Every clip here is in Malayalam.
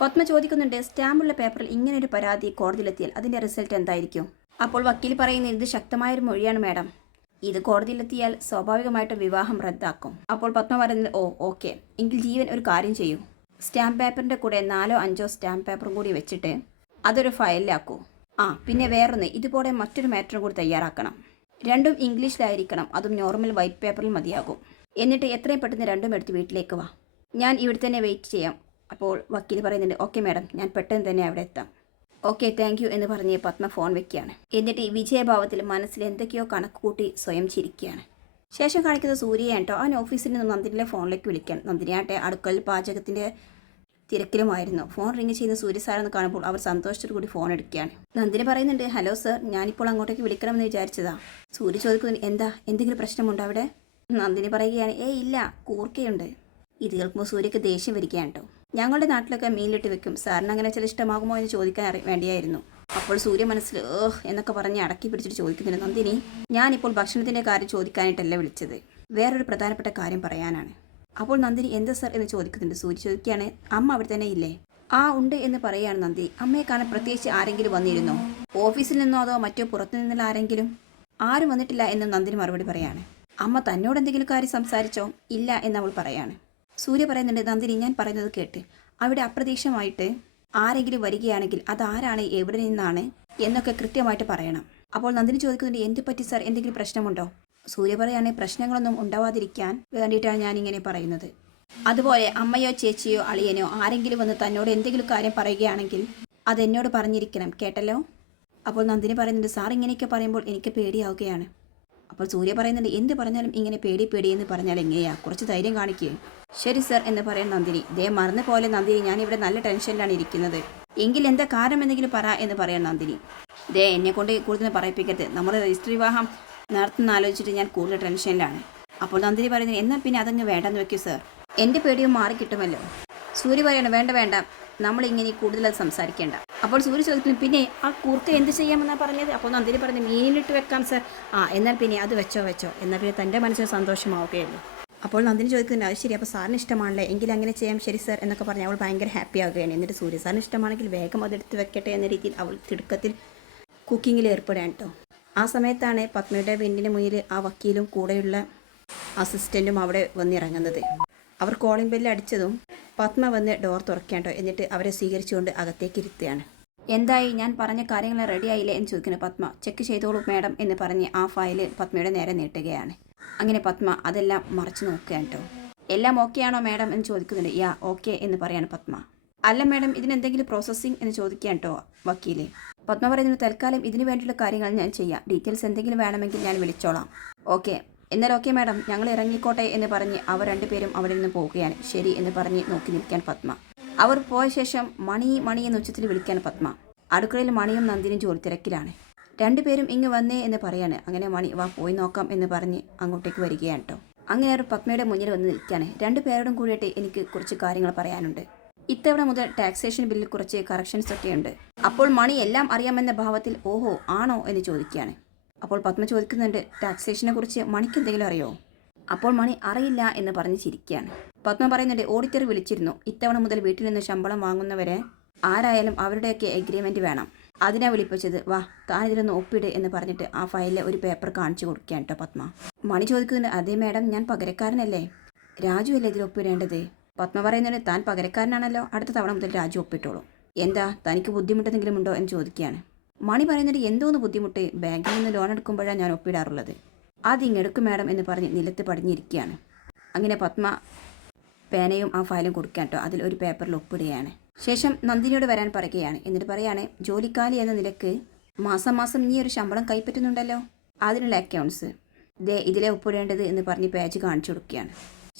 പത്മ ചോദിക്കുന്നുണ്ട് സ്റ്റാമ്പുള്ള പേപ്പറിൽ ഇങ്ങനെ ഒരു പരാതി കോടതിയിലെത്തിയാൽ അതിന്റെ റിസൾട്ട് എന്തായിരിക്കും? അപ്പോൾ വക്കീൽ പറയുന്നത് ഇത് ശക്തമായ ഒരു മൊഴിയാണ് മാഡം. ഇത് കോടതിയിലെത്തിയാൽ സ്വാഭാവികമായിട്ടും വിവാഹം റദ്ദാക്കും. അപ്പോൾ പത്മ പറയുന്നത് ഓ ഓക്കെ. എങ്കിൽ ജീവൻ ഒരു കാര്യം ചെയ്യൂ. സ്റ്റാമ്പ് പേപ്പറിന്റെ കൂടെ നാലോ അഞ്ചോ സ്റ്റാമ്പ് പേപ്പറും കൂടി വെച്ചിട്ട് അതൊരു ഫയലിലാക്കൂ. ആ പിന്നെ വേറൊന്ന് ഇതുപോലെ മറ്റൊരു മാറ്ററും കൂടി തയ്യാറാക്കണം. രണ്ടും ഇംഗ്ലീഷിലായിരിക്കണം അതും നോർമൽ വൈറ്റ് പേപ്പറിൽ മതിയാകും. എന്നിട്ട് എത്രയും പെട്ടെന്ന് രണ്ടും എടുത്ത് വീട്ടിലേക്ക് വാ. ഞാൻ ഇവിടെ തന്നെ വെയിറ്റ് ചെയ്യാം. അപ്പോൾ വക്കീൽ പറയുന്നുണ്ട് ഓക്കെ മാഡം ഞാൻ പെട്ടെന്ന് തന്നെ അവിടെ എത്താം. ഓക്കെ താങ്ക് യു എന്ന് പറഞ്ഞ് പത്മ ഫോൺ വെക്കുകയാണ്. എന്നിട്ട് ഈ വിജയഭാവത്തിൽ മനസ്സിൽ എന്തൊക്കെയോ കണക്കുകൂട്ടി സ്വയം ചിരിക്കുകയാണ്. ശേഷം കാണിക്കുന്ന സൂര്യയാണ് കേട്ടോ അവൻ ഓഫീസിൽ നിന്ന് നന്ദിനെ ഫോണിലേക്ക് വിളിക്കാൻ. നന്ദിനിയാട്ടെ അടുക്കളയിൽ പാചകത്തിന്റെ തിരക്കിലുമായിരുന്നു. ഫോൺ റിങ് ചെയ്യുന്ന സൂര്യ സാറെന്ന് കാണുമ്പോൾ അവർ സന്തോഷത്തോടു കൂടി ഫോൺ എടുക്കുകയാണ്. നന്ദിനി പറയുന്നുണ്ട് ഹലോ സർ ഞാനിപ്പോൾ അങ്ങോട്ടേക്ക് വിളിക്കണമെന്ന് വിചാരിച്ചതാ. സൂര്യ ചോദിക്കുന്നു എന്താ എന്തെങ്കിലും പ്രശ്നമുണ്ടോ അവിടെ? നന്ദിനി പറയുകയാണ് ഏ ഇല്ല കൂർക്കയുണ്ട്. ഇത് കേൾക്കുമ്പോൾ സൂര്യക്ക് ദേഷ്യം വരികയാണ് കേട്ടോ. ഞങ്ങളുടെ നാട്ടിലൊക്കെ മീനിലിട്ട് വെക്കും. സാറിന് അങ്ങനെ ചില ഇഷ്ടമാകുമോ എന്ന് ചോദിക്കാൻ വേണ്ടിയായിരുന്നു. അപ്പോൾ സൂര്യ മനസ്സിൽ ഓഹ് എന്നൊക്കെ പറഞ്ഞ് അടക്കി പിടിച്ചിട്ട് ചോദിക്കുന്നില്ല നന്ദിനി ഞാനിപ്പോൾ ഭക്ഷണത്തിന്റെ കാര്യം ചോദിക്കാനായിട്ടല്ല വിളിച്ചത്. വേറൊരു പ്രധാനപ്പെട്ട കാര്യം പറയാനാണ്. അപ്പോൾ നന്ദിനി എന്താ സാർ? എന്ന് ചോദിക്കുന്നുണ്ട്. സൂര്യ ചോദിക്കുകയാണ് അമ്മ അവിടെ തന്നെ ഇല്ലേ? ആ ഉണ്ട് എന്ന് പറയുകയാണ് നന്ദി. അമ്മയെ കാണാൻ പ്രത്യേകിച്ച് ആരെങ്കിലും വന്നിരുന്നോ? ഓഫീസിൽ നിന്നോ അതോ മറ്റോ പുറത്തു നിന്നുള്ള ആരെങ്കിലും? ആരും വന്നിട്ടില്ല എന്ന് നന്ദിനി മറുപടി പറയാണ്. അമ്മ തന്നോട് എന്തെങ്കിലും കാര്യം സംസാരിച്ചോ? ഇല്ല എന്നവൾ പറയാണ്. സൂര്യ പറയുന്നുണ്ട് നന്ദിനി ഞാൻ പറയുന്നത് കേട്ട്. അവിടെ അപ്രതീക്ഷമായിട്ട് ആരെങ്കിലും വരികയാണെങ്കിൽ അതാരാണ് എവിടെ നിന്നാണ് എന്നൊക്കെ കൃത്യമായിട്ട് പറയണം. അപ്പോൾ നന്ദിനി ചോദിക്കുന്നുണ്ട് എന്ത് പറ്റി സാർ? എന്തെങ്കിലും പ്രശ്നമുണ്ടോ? സൂര്യ പറയുകയാണെങ്കിൽ പ്രശ്നങ്ങളൊന്നും ഉണ്ടാവാതിരിക്കാൻ വേണ്ടിയിട്ടാണ് ഞാൻ ഇങ്ങനെ പറയുന്നത്. അതുപോലെ അമ്മയോ ചേച്ചിയോ അളിയനോ ആരെങ്കിലും വന്ന് തന്നോട് എന്തെങ്കിലും കാര്യം പറയുകയാണെങ്കിൽ അതെന്നോട് പറഞ്ഞിരിക്കണം കേട്ടല്ലോ? അപ്പോൾ നന്ദിനി പറയുന്നുണ്ട് സാർ ഇങ്ങനെയൊക്കെ പറയുമ്പോൾ എനിക്ക് പേടിയാവുകയാണ്. അപ്പോൾ സൂര്യ പറയുന്നുണ്ട് എന്ത് പറഞ്ഞാലും ഇങ്ങനെ പേടി പേടി എന്ന് പറഞ്ഞാൽ എങ്ങനെയാ? കുറച്ച് ധൈര്യം കാണിക്കേ. ശരി സർ എന്ന് പറയാൻ നന്ദിനി. ദേ മറന്ന പോലെ നന്ദിനി ഞാൻ ഇവിടെ നല്ല ടെൻഷനിലാണ് ഇരിക്കുന്നത്. എങ്കിൽ എന്താ കാരണം എന്തെങ്കിലും പറ എന്ന് പറയാൻ നന്ദിനി. ദേ എന്നെ കൊണ്ട് കൂടുതൽ പറയിപ്പിക്കരുത്. നമ്മൾ രജിസ്റ്റർ വിവാഹം നടത്തുന്ന ആലോചിച്ചിട്ട് ഞാൻ കൂടുതൽ ടെൻഷനിലാണ്. അപ്പോൾ നന്ദിനി പറയുന്നത് എന്നാൽ പിന്നെ അതങ്ങ് വേണ്ടെന്ന് വെക്കൂ സർ. എന്റെ പേടിയും മാറി കിട്ടുമല്ലോ സൂര്യ പറയണം വേണ്ട വേണ്ട. നമ്മളിങ്ങനെ കൂടുതൽ സംസാരിക്കേണ്ട. അപ്പോൾ സൂര്യ ചോദിക്കുന്നു പിന്നെ ആ കുർക്ക എന്ത് ചെയ്യാമെന്നാണ് പറഞ്ഞത്? അപ്പോൾ നന്ദിനി പറഞ്ഞു മീനിലിട്ട് വെക്കാം സർ. ആ എന്നാൽ പിന്നെ അത് വെച്ചോ വെച്ചോ. എന്നാൽ പിന്നെ തന്റെ മനസ്സിന് സന്തോഷമാവുകയുള്ളൂ. അപ്പോൾ നന്ദിനി ചോദിക്കുന്നുണ്ട് അത് ശരി അപ്പോൾ സാറിന് ഇഷ്ടമാണല്ലേ? എങ്കിൽ അങ്ങനെ ചെയ്യാം ശരി സർ. എന്നൊക്കെ പറഞ്ഞ് അവൾ ഭയങ്കര ഹാപ്പി ആവുകയാണ്. എന്നിട്ട് സൂര്യ സാറിന് ഇഷ്ടമാണെങ്കിൽ വേഗം അതെടുത്ത് വെക്കട്ടെ എന്ന രീതിയിൽ അവൾ തിടുക്കത്തിൽ കുക്കിങ്ങിൽ ഏർപ്പെടാൻ കേട്ടോ. ആ സമയത്താണ് പത്മയുടെ വെണ്ണിന് മുന്നിൽ ആ വക്കീലും കൂടെയുള്ള അസിസ്റ്റന്റും അവിടെ വന്നിറങ്ങുന്നത്. അവർ കോളിംഗ് ബെല്ല് അടിച്ചതും പത്മ വന്ന് ഡോർ തുറക്കേണ്ടോ എന്നിട്ട് അവരെ സ്വീകരിച്ചുകൊണ്ട് അകത്തേക്ക് ഇരുത്തുകയാണ്. എന്തായി? ഞാൻ പറഞ്ഞ കാര്യങ്ങൾ റെഡി ആയില്ലേ എന്ന് ചോദിക്കുന്നു പത്മ. ചെക്ക് ചെയ്തോളൂ മാഡം എന്ന് പറഞ്ഞ് ആ ഫയൽ പത്മയുടെ നേരെ നീട്ടുകയാണ്. അങ്ങനെ പത്മ അതെല്ലാം മറച്ചു നോക്കുകയാണ് കേട്ടോ എല്ലാം ഓക്കെ ആണോ മാഡം എന്ന് ചോദിക്കുന്നുണ്ട്. യാ ഓക്കെ എന്ന് പറയാണ് പത്മ. അല്ല മാഡം ഇതിനെന്തെങ്കിലും പ്രോസസ്സിംഗ് എന്ന് ചോദിക്കുകയാണ് കേട്ടോ വക്കീൽ. പത്മ പറയുന്നത് തൽക്കാലം ഇതിനു വേണ്ടിയുള്ള കാര്യങ്ങൾ ഞാൻ ചെയ്യാം. ഡീറ്റെയിൽസ് എന്തെങ്കിലും വേണമെങ്കിൽ ഞാൻ വിളിച്ചോളാം. ഓക്കെ എന്നാൽ ഓക്കെ മാഡം ഞങ്ങൾ ഇറങ്ങിക്കോട്ടെ എന്ന് പറഞ്ഞ് അവർ രണ്ടുപേരും അവിടെ നിന്ന് പോവുകയാണ്. ശരി എന്ന് പറഞ്ഞ് നോക്കി നിൽക്കാൻ പത്മ. അവർ പോയ ശേഷം മണി മണി എന്ന ഉച്ചത്തിൽ വിളിക്കാൻ പത്മ. അടുക്കളയിൽ മണിയും നന്ദിനും ജോലി തിരക്കിലാണ്. രണ്ടുപേരും ഇങ്ങ് വന്നേ എന്ന് പറയാണ്. അങ്ങനെ മണി വാ പോയി നോക്കാം എന്ന് പറഞ്ഞ് അങ്ങോട്ടേക്ക് വരികയാണ് കേട്ടോ അങ്ങനെ അവർ പത്മയുടെ മുന്നിൽ വന്ന് നിൽക്കുകയാണ് രണ്ടു പേരോടും കൂടിയിട്ട് എനിക്ക് കുറച്ച് കാര്യങ്ങൾ പറയാനുണ്ട്. ഇത്തവണ മുതൽ ടാക്സേഷൻ ബില്ലിൽ കുറച്ച് കറക്ഷൻസ് ഒക്കെയുണ്ട് അപ്പോൾ മണി എല്ലാം അറിയാമെന്ന ഭാവത്തിൽ ഓഹോ ആണോ? എന്ന് ചോദിക്കുകയാണ്. അപ്പോൾ പത്മ ചോദിക്കുന്നുണ്ട് ടാക്സേഷനെ കുറിച്ച് മണിക്ക് എന്തെങ്കിലും അറിയോ? അപ്പോൾ മണി അറിയില്ല എന്ന് പറഞ്ഞ് ചിരിക്കുകയാണ്. പത്മ പറയുന്നുണ്ട് ഓഡിറ്റർ വിളിച്ചിരുന്നു. ഇത്തവണ മുതൽ വീട്ടിൽ നിന്ന് ശമ്പളം വാങ്ങുന്നവരെ ആരായാലും അവരുടെയൊക്കെ എഗ്രിമെന്റ് വേണം. അതിനാ വിളിപ്പിച്ചത്. വാ താൻ ഇതിലൊന്ന് ഒപ്പിട് എന്ന് പറഞ്ഞിട്ട് ആ ഫയലിലെ ഒരു പേപ്പർ കാണിച്ചു കൊടുക്കുകയാണ് കേട്ടോ പത്മ. മണി ചോദിക്കുന്നുണ്ട് അതേ മാഡം ഞാൻ പകരക്കാരനല്ലേ? രാജു അല്ലേ ഇതിൽ ഒപ്പിടേണ്ടത്? പത്മ പറയുന്നുണ്ട് താൻ പകരക്കാരനാണല്ലോ. അടുത്ത തവണ മുതൽ രാജു ഒപ്പിട്ടോളൂ. എന്താ തനിക്ക് ബുദ്ധിമുട്ടെന്തെങ്കിലും ഉണ്ടോ? എന്ന് ചോദിക്കുകയാണ്. മണി പറയുന്നത് എന്തോന്ന് ബുദ്ധിമുട്ട്? ബാങ്കിൽ നിന്ന് ലോൺ എടുക്കുമ്പോഴാണ് ഞാൻ ഒപ്പിടാറുള്ളത്. ആദ്യം എടുക്കും മാഡം എന്ന് പറഞ്ഞ് നിലത്ത് പടിഞ്ഞിരിക്കുകയാണ്. അങ്ങനെ പത്മ പേനയും ആ ഫയലും കൊടുക്കാൻ കേട്ടോ അതിൽ ഒരു പേപ്പറിൽ ഒപ്പിടുകയാണ്. ശേഷം നന്ദിനിയോട് വരാൻ പറയുകയാണ്. എന്നിട്ട് പറയാണ് ജോലിക്കാലി എന്ന നിലയ്ക്ക് മാസം മാസം നീ ഒരു ശമ്പളം കൈപ്പറ്റുന്നുണ്ടല്ലോ. അതിനുള്ള അക്കൗണ്ട്സ് ദേ ഇതിലെ ഒപ്പിടേണ്ടത് എന്ന് പറഞ്ഞ് പേജ് കാണിച്ചു കൊടുക്കുകയാണ്.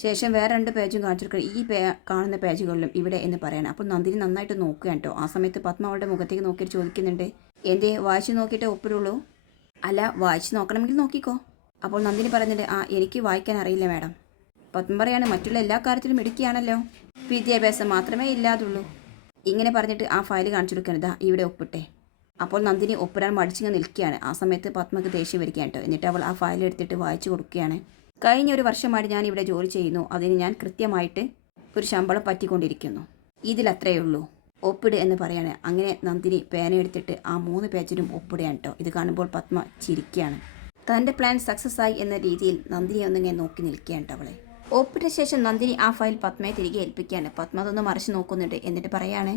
ശേഷം വേറെ രണ്ട് പേജും കാണിച്ചു കൊടുക്കുക ഈ പേ കാണുന്ന പേജുകളിലും ഇവിടെ എന്ന് പറയണം. അപ്പോൾ നന്ദിനി നന്നായിട്ട് നോക്കുകയാണ് കേട്ടോ ആ സമയത്ത് പത്മ അവളുടെ മുഖത്തേക്ക് നോക്കിയിട്ട് ചോദിക്കുന്നുണ്ട് എന്തേ വായിച്ച് നോക്കിയിട്ടേ ഒപ്പരുള്ളൂ അല്ല വായിച്ചു നോക്കണമെങ്കിൽ നോക്കിക്കോ. അപ്പോൾ നന്ദിനി പറയുന്നുണ്ട് ആ എനിക്ക് വായിക്കാൻ അറിയില്ല മാഡം. പത്മം പറയാണ് മറ്റുള്ള എല്ലാ കാര്യത്തിലും ഇടുക്കിയാണല്ലോ വിദ്യാഭ്യാസം മാത്രമേ ഇല്ലാതുള്ളൂ. ഇങ്ങനെ പറഞ്ഞിട്ട് ആ ഫയൽ കാണിച്ചു കൊടുക്കുകയാണ്. ഇവിടെ ഒപ്പിട്ടെ. അപ്പോൾ നന്ദിനി ഒപ്പരാൻ മടിച്ചിങ്ങ് നിൽക്കുകയാണ്. ആ സമയത്ത് പത്മക്ക് ദേഷ്യം വരികയാണ് കേട്ടോ. എന്നിട്ട് അവൾ ആ ഫയൽ എടുത്തിട്ട് വായിച്ചു കൊടുക്കുകയാണ്. കഴിഞ്ഞ ഒരു വർഷമായിട്ട് ഞാൻ ഇവിടെ ജോലി ചെയ്യുന്നു. അതിന് ഞാൻ കൃത്യമായിട്ട് ഒരു ശമ്പളം പറ്റിക്കൊണ്ടിരിക്കുന്നു. ഇതിലത്രയേ ഉള്ളൂ. ഒപ്പിട് എന്ന് പറയാണ്. അങ്ങനെ നന്ദിനി പേനയെടുത്തിട്ട് ആ മൂന്ന് പേജിലും ഒപ്പിടുകയാണ് കേട്ടോ ഇത് കാണുമ്പോൾ പത്മ ചിരിക്കുകയാണ്. തന്റെ പ്ലാൻ സക്സസ് ആയി എന്ന രീതിയിൽ നന്ദിനി ഒന്നിങ്ങനെ നോക്കി നിൽക്കുകയാണ് അവളെ. ഒപ്പിട്ട ശേഷം നന്ദിനി ആ ഫയൽ പത്മയെ തിരികെ ഏൽപ്പിക്കുകയാണ്. പത്മ അതൊന്ന് മറിച്ച് നോക്കുന്നുണ്ട്. എന്നിട്ട് പറയാണ്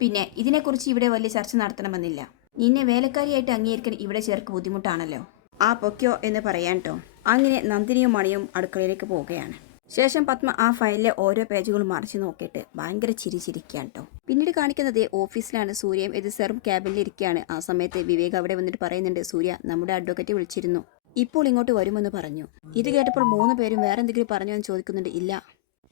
പിന്നെ ഇതിനെക്കുറിച്ച് ഇവിടെ വലിയ ചർച്ച നടത്തണമെന്നില്ല. നിന്നെ വേലക്കാരിയായിട്ട് അംഗീകരിക്കാൻ ഇവിടെ ചേർക്ക് ബുദ്ധിമുട്ടാണല്ലോ. ആ പൊക്കോ എന്ന് പറയാൻ കേട്ടോ അങ്ങനെ നന്ദിനിയും മണിയും അടുക്കളയിലേക്ക് പോവുകയാണ്. ശേഷം പത്മ ആ ഫയലിലെ ഓരോ പേജുകളും മറിച്ച് നോക്കിയിട്ട് ഭയങ്കര ചിരി ചിരിക്കുകയാണ് കേട്ടോ പിന്നീട് കാണിക്കുന്നത് ഓഫീസിലാണ് സൂര്യയും ഇത് സെറും ക്യാബിനിൽ ഇരിക്കുകയാണ്. ആ സമയത്ത് വിവേക് അവിടെ വന്നിട്ട് പറയുന്നുണ്ട് സൂര്യ നമ്മുടെ അഡ്വക്കേറ്റ് വിളിച്ചിരുന്നു. ഇപ്പോൾ ഇങ്ങോട്ട് വരുമെന്ന് പറഞ്ഞു. ഇത് കേട്ടപ്പോൾ മൂന്ന് പേരും വേറെ എന്തെങ്കിലും പറഞ്ഞു എന്ന് ചോദിക്കുന്നുണ്ട് ഇല്ല.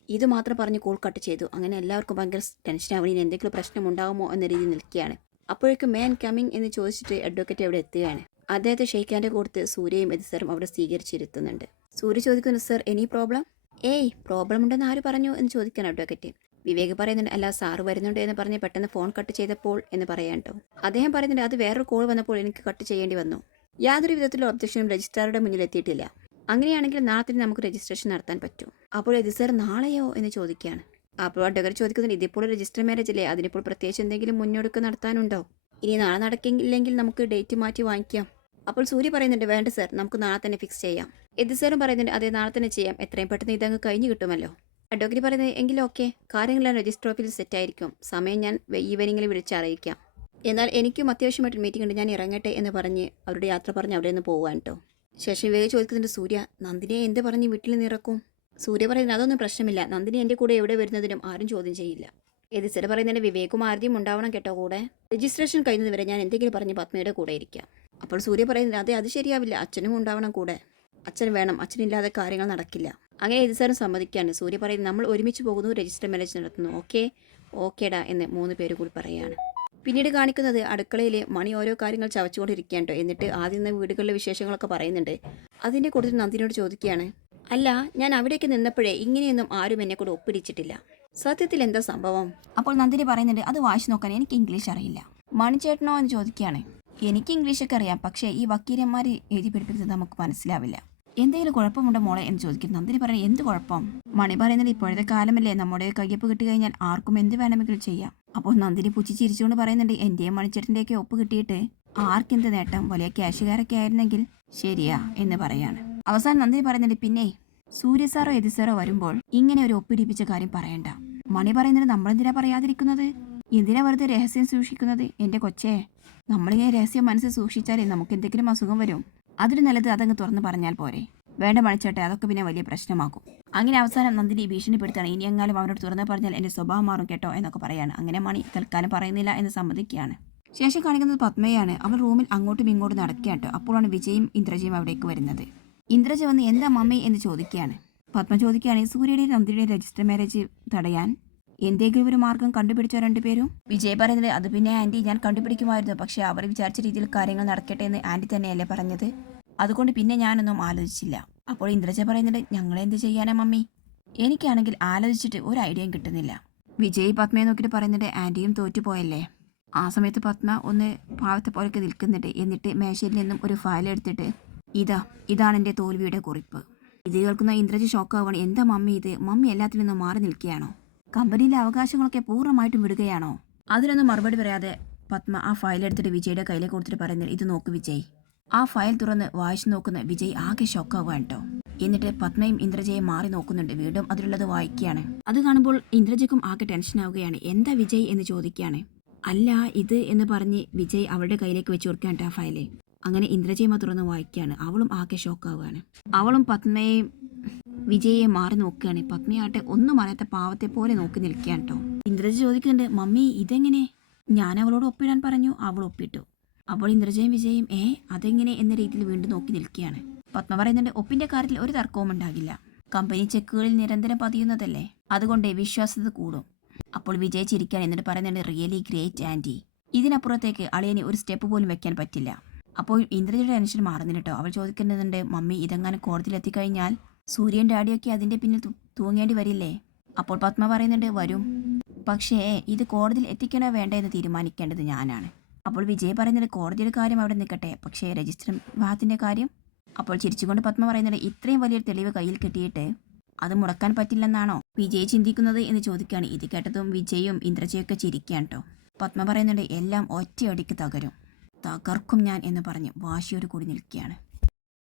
ഇത് മാത്രം പറഞ്ഞ് കോൾ കട്ട് ചെയ്തു. അങ്ങനെ എല്ലാവർക്കും ഭയങ്കര ടെൻഷനാവും ഇനി എന്തെങ്കിലും പ്രശ്നം ഉണ്ടാകുമോ എന്ന രീതിയിൽ നിൽക്കുകയാണ്. അപ്പോഴേക്കും മേൻ കമ്മിങ് എന്ന് ചോദിച്ചിട്ട് അഡ്വക്കേറ്റ് അവിടെ എത്തുകയാണ്. അദ്ദേഹത്തെ ഷെയ്ക്കാന്റെ കൊടുത്ത് സൂര്യയും എതിസറും സാറും അവിടെ സ്വീകരിച്ചിരുത്തുന്നുണ്ട്. സൂര്യ ചോദിക്കുന്നു സർ എനി പ്രോബ്ലം ഏയ് പ്രോബ്ലം ഉണ്ടെന്ന് ആര് പറഞ്ഞു? എന്ന് ചോദിക്കണം അഡ്വക്കറ്റ് വിവേക് പറയുന്നുണ്ട് അല്ല സാറ് വരുന്നുണ്ട് എന്ന് പറഞ്ഞ് പെട്ടെന്ന് ഫോൺ കട്ട് ചെയ്തപ്പോൾ എന്ന് പറയാൻ അദ്ദേഹം പറയുന്നുണ്ട് അത് വേറൊരു കോൾ വന്നപ്പോൾ എനിക്ക് കട്ട് ചെയ്യേണ്ടി വന്നു. യാതൊരു വിധത്തിലുള്ള ഒബ്ജക്ഷനും രജിസ്ട്രാറുടെ മുന്നിൽ എത്തിയിട്ടില്ല. അങ്ങനെയാണെങ്കിൽ നാളെ തന്നെ നമുക്ക് രജിസ്ട്രേഷൻ നടത്താൻ പറ്റും. അപ്പോൾ ഇത് സാർ നാളെയോ? എന്ന് ചോദിക്കുകയാണ് അപ്പോൾ അഡ്വക്കറ്റ് ചോദിക്കുന്നുണ്ട് ഇതിപ്പോൾ രജിസ്റ്റർ മാരേജ് അല്ലേ? അതിനിപ്പോൾ പ്രത്യേകിച്ച് എന്തെങ്കിലും മുന്നൊടുക്ക് നടത്താനുണ്ടോ? ഇനി നാളെ നടക്കില്ലെങ്കിൽ നമുക്ക് ഡേറ്റ് മാറ്റി വാങ്ങിക്കാം. അപ്പോൾ സൂര്യ പറയുന്നുണ്ട് വേണ്ട സർ നമുക്ക് നാളെ തന്നെ ഫിക്സ് ചെയ്യാം. എതി സാറും പറയുന്നുണ്ട് അതെ നാളെ തന്നെ ചെയ്യാം. എത്രയും പെട്ടെന്ന് ഇതങ്ങ് കഴിഞ്ഞു കിട്ടുമല്ലോ. അഡ്വക്കേറ്റ് പറയുന്നത് എങ്കിലും ഓക്കെ. കാര്യങ്ങളെല്ലാം രജിസ്റ്റർ ഓഫീസിൽ സെറ്റായിരിക്കും സമയം ഞാൻ ഈവനിങ്ങിൽ വിളിച്ച് അറിയിക്കാം. എന്നാൽ എനിക്കും അത്യാവശ്യമായിട്ട് മീറ്റിംഗ് ഉണ്ട്. ഞാൻ ഇറങ്ങട്ടെ എന്ന് പറഞ്ഞ് അവരുടെ യാത്ര പറഞ്ഞ് അവിടെ നിന്ന് പോകാൻ കേട്ടോ ശേഷം വിവേക് ചോദിക്കുന്നുണ്ട് സൂര്യ നന്ദിനിയെ എന്ത് പറഞ്ഞ് വീട്ടിൽ നിന്ന് ഇറക്കും? സൂര്യ പറയുന്നത് അതൊന്നും പ്രശ്നമില്ല. നന്ദിനി എന്റെ കൂടെ എവിടെ വരുന്നതിനും ആരും ചോദ്യം ചെയ്യില്ല. എതിസര പറയുന്നതിന് വിവേകും ആരുടെയും ഉണ്ടാവണം കേട്ടോ കൂടെ. രജിസ്ട്രേഷൻ കഴിയുന്നതുവരെ ഞാൻ എന്തെങ്കിലും പറഞ്ഞ് പത്മയുടെ കൂടെ ഇരിക്കാം. അപ്പോൾ സൂര്യ പറയുന്നില്ല അതെ അത് ശരിയാവില്ല. അച്ഛനും ഉണ്ടാവണം കൂടെ. അച്ഛൻ വേണം. അച്ഛനില്ലാതെ കാര്യങ്ങൾ നടക്കില്ല. അങ്ങനെ എതിസാറും സമ്മതിക്കാണ് സൂര്യ പറയുന്നത് നമ്മൾ ഒരുമിച്ച് പോകുന്നു രജിസ്റ്റർ മാരേജ് നടത്തുന്നു. ഓക്കെ ഓക്കേടാ എന്ന് മൂന്ന് പേര് കൂടി പറയുകയാണ്. പിന്നീട് കാണിക്കുന്നത് അടുക്കളയിൽ മണി ഓരോ കാര്യങ്ങൾ ചവച്ചുകൊണ്ടിരിക്കുകയാണ് ട്ടോ. എന്നിട്ട് ആദ്യം നിന്ന് വീടുകളിലെ വിശേഷങ്ങളൊക്കെ പറയുന്നുണ്ട്. അതിന്റെ കൂടുതൽ നന്ദിനോട് ചോദിക്കുകയാണ് അല്ല ഞാൻ അവിടേക്ക് നിന്നപ്പോഴേ ഇങ്ങനെയൊന്നും ആരും എന്നെ കൂടെ ഒപ്പിടിച്ചിട്ടില്ല. സത്യത്തിൽ എന്താ സംഭവം? അപ്പോൾ നന്ദിനി പറയുന്നുണ്ട് അത് വായിച്ചു നോക്കാൻ എനിക്ക് ഇംഗ്ലീഷ് അറിയില്ല. മണിച്ചേട്ടനോ എന്ന് ചോദിക്കുകയാണ് എനിക്ക് ഇംഗ്ലീഷൊക്കെ അറിയാം. പക്ഷേ ഈ വക്കീലന്മാർ എഴുതി പഠിപ്പിക്കുന്നത് നമുക്ക് മനസ്സിലാവില്ല. എന്തെങ്കിലും കുഴപ്പമുണ്ടോ മോളെ എന്ന് ചോദിക്കുന്നു നന്ദിനി പറയുന്നത് എന്ത് കുഴപ്പം? മണി പറയുന്നത് ഇപ്പോഴത്തെ കാലമല്ലേ. നമ്മുടെ കയ്യൊപ്പ് കിട്ടി കഴിഞ്ഞാൽ ആർക്കും എന്ത് വേണമെങ്കിലും ചെയ്യാം. അപ്പോൾ നന്ദിനി പുച്ചി ചിരിച്ചുകൊണ്ട് പറയുന്നുണ്ട് എന്റെയും മണിച്ചേട്ടന്റെയൊക്കെ ഒപ്പ് കിട്ടിയിട്ട് ആർക്കെന്ത് നേട്ടം? വലിയ ക്യാഷുകാരൊക്കെ ആയിരുന്നെങ്കിൽ ശരിയാ എന്ന് പറയാണ്. അവസാനം നന്ദിനി പറയുന്നുണ്ട് പിന്നെ സൂര്യ സാറോ എതി വരുമ്പോൾ ഇങ്ങനെ ഒരു ഒപ്പിടിപ്പിച്ച കാര്യം പറയണ്ട. മണി പറയുന്നത് നമ്മളെന്തിനാ പറയാതിരിക്കുന്നത്? എന്തിനാ വെറുതെ രഹസ്യം സൂക്ഷിക്കുന്നത്? എന്റെ കൊച്ചേ നമ്മളിങ്ങനെ രഹസ്യം മനസ്സിൽ സൂക്ഷിച്ചാലേ നമുക്ക് എന്തെങ്കിലും അസുഖം വരും. അതിന് നല്ലത് അതങ്ങ് തുറന്ന് പറഞ്ഞാൽ പോരെ. വേണ്ട മണിച്ചേട്ടെ അതൊക്കെ പിന്നെ വലിയ പ്രശ്നമാകും അങ്ങനെ അവസാനം നന്ദിനി ഭീഷണിപ്പെടുത്താണ് ഇനി എങ്ങാലും അവരോട് തുറന്ന് പറഞ്ഞാൽ എന്റെ സ്വഭാവം മാറും കേട്ടോ എന്നൊക്കെ പറയാണ്. അങ്ങനെ മണി തൽക്കാലം പറയുന്നില്ല എന്ന് സമ്മതിക്കുകയാണ്. ശേഷം കാണിക്കുന്നത് പത്മയാണ്. അവൾ റൂമിൽ അങ്ങോട്ടും ഇങ്ങോട്ടും നടക്കുക കേട്ടോ. അപ്പോഴാണ് വിജയും ഇന്ദ്രജയും അവിടേക്ക് വരുന്നത്. ഇന്ദ്രജ വന്ന് എന്താ മമ്മി? എന്ന് ചോദിക്കുകയാണ്. പത്മ ചോദിക്കുകയാണെങ്കിൽ സൂര്യയുടെയും നന്ദിയുടെയും രജിസ്റ്റർ മാരേജ് തടയാൻ എന്തെങ്കിലും ഒരു മാർഗം കണ്ടുപിടിച്ചോ രണ്ടുപേരും? വിജയ് പറയുന്നത് അത് പിന്നെ ആന്റി ഞാൻ കണ്ടുപിടിക്കുമായിരുന്നു. പക്ഷെ അവർ വിചാരിച്ച രീതിയിൽ കാര്യങ്ങൾ നടക്കട്ടെ എന്ന് ആന്റി തന്നെയല്ലേ പറഞ്ഞത്. അതുകൊണ്ട് പിന്നെ ഞാനൊന്നും ആലോചിച്ചില്ല. അപ്പോൾ ഇന്ദ്രജ പറയുന്നത് ഞങ്ങൾ എന്ത് ചെയ്യാനാ മമ്മി? എനിക്കാണെങ്കിൽ ആലോചിച്ചിട്ട് ഒരു ഐഡിയയും കിട്ടുന്നില്ല. വിജയ് പത്മയെ നോക്കിയിട്ട് പറയുന്നുണ്ട് ആന്റിയും തോറ്റുപോയല്ലേ? ആ സമയത്ത് പത്മ ഒന്ന് പാവത്തെ പോലൊക്കെ നിൽക്കുന്നുണ്ട്. എന്നിട്ട് മേശയിൽ നിന്നും ഒരു ഫയൽ എടുത്തിട്ട് ഇതാ ഇതാണ് എന്റെ തോൽവിയുടെ കുറിപ്പ്. ഇത് കേൾക്കുന്ന ഇന്ദ്രജി ഷോക്കാവാണ് എന്താ മമ്മി ഇത്? മമ്മി എല്ലാത്തിൽ നിന്നും മാറി നിൽക്കുകയാണോ? കമ്പനിയിലെ അവകാശങ്ങളൊക്കെ പൂർണമായിട്ടും വിടുകയാണോ? അതിനൊന്നും മറുപടി പറയാതെ പത്മ ആ ഫയൽ എടുത്തിട്ട് വിജയുടെ കയ്യിലേക്ക് കൊടുത്തിട്ട് പറയുന്നത് ഇത് നോക്ക് വിജയ്. ആ ഫയൽ തുറന്ന് വായിച്ചു നോക്കുന്ന വിജയ് ആകെ ഷോക്കാവുകയാണ് കേട്ടോ. എന്നിട്ട് പത്മയും ഇന്ദ്രജയും മാറി നോക്കുന്നുണ്ട്. വീണ്ടും അതിലുള്ളത് വായിക്കുകയാണ്. അത് കാണുമ്പോൾ ഇന്ദ്രജയ്ക്കും ആകെ ടെൻഷൻ ആവുകയാണ്. എന്താ വിജയ്? എന്ന് ചോദിക്കുകയാണ്. അല്ല ഇത് എന്ന് പറഞ്ഞ് വിജയ് അവളുടെ കയ്യിലേക്ക് വെച്ച് കൊടുക്കുകയാണ് ആ ഫയൽ അങ്ങനെ ഇന്ദ്രജയും അത് തുറന്ന് വായിക്കുകയാണ്. അവളും ആകെ ഷോക്കാവുകയാണ് അവളും പത്മയെയും വിജയെ മാറി നോക്കുകയാണ്. പത്മിയാട്ടെ ഒന്നും അറിയാത്ത പാവത്തെ പോലെ നോക്കി നിൽക്കുകയാണ് കേട്ടോ. ഇന്ദ്രജ ചോദിക്കുന്നുണ്ട് മമ്മി ഇതെങ്ങനെ? ഞാൻ അവളോട് ഒപ്പിടാൻ പറഞ്ഞു അവൾ ഒപ്പിട്ടു. അപ്പോൾ ഇന്ദ്രജയും വിജയും ഏ അതെങ്ങനെ? എന്ന രീതിയിൽ വീണ്ടും നോക്കി നിൽക്കുകയാണ്. പത്മ പറയുന്നുണ്ട് ഒപ്പിന്റെ കാര്യത്തിൽ ഒരു തർക്കവും ഉണ്ടാകില്ല. കമ്പനി ചെക്കുകളിൽ നിരന്തരം പതിയുന്നതല്ലേ? അതുകൊണ്ട് വിശ്വാസ്യത കൂടും. അപ്പോൾ വിജയ് ചിരിക്കുകയാണ് എന്നിട്ട് പറയുന്നുണ്ട് റിയലി ഗ്രേറ്റ് ആന്റി. ഇതിനപ്പുറത്തേക്ക് അളിയനെ ഒരു സ്റ്റെപ്പ് പോലും വെക്കാൻ പറ്റില്ല. അപ്പോൾ ഇന്ദ്രജയുടെ ടെൻഷൻ മാറുന്നില്ല കേട്ടോ. അവൾ ചോദിക്കുന്നുണ്ട് മമ്മി ഇതെങ്ങാനും കോടതിയിൽ എത്തിക്കഴിഞ്ഞാൽ സൂര്യൻ ഡാഡിയൊക്കെ അതിന്റെ പിന്നിൽ തൂങ്ങേണ്ടി വരില്ലേ? അപ്പോൾ പത്മ പറയുന്നുണ്ട് വരും. പക്ഷേ ഇത് കോടതിയിൽ എത്തിക്കണോ വേണ്ട എന്ന് തീരുമാനിക്കേണ്ടത് ഞാനാണ്. അപ്പോൾ വിജയ് പറയുന്നത് കോടതിയുടെ കാര്യം അവിടെ നിൽക്കട്ടെ. പക്ഷേ രജിസ്റ്റർ വിവാഹത്തിന്റെ കാര്യം? അപ്പോൾ ചിരിച്ചുകൊണ്ട് പത്മ പറയുന്നത് ഇത്രയും വലിയൊരു തെളിവ് കയ്യിൽ കിട്ടിയിട്ട് അത് മുടക്കാൻ പറ്റില്ലെന്നാണോ? വിജയ് ചിന്തിക്കുന്നത് എന്ന് ചോദിക്കുകയാണ്. ഇത് കേട്ടതും വിജയും ഇന്ദ്രജയൊക്കെ ചിരിക്കുകയാണ് കേട്ടോ. പത്മ പറയുന്നുണ്ട് എല്ലാം ഒറ്റയടിക്ക് തകരും. തകർക്കും ഞാൻ എന്ന് പറഞ്ഞ് വാശിയോട് കൂടി നിൽക്കുകയാണ്.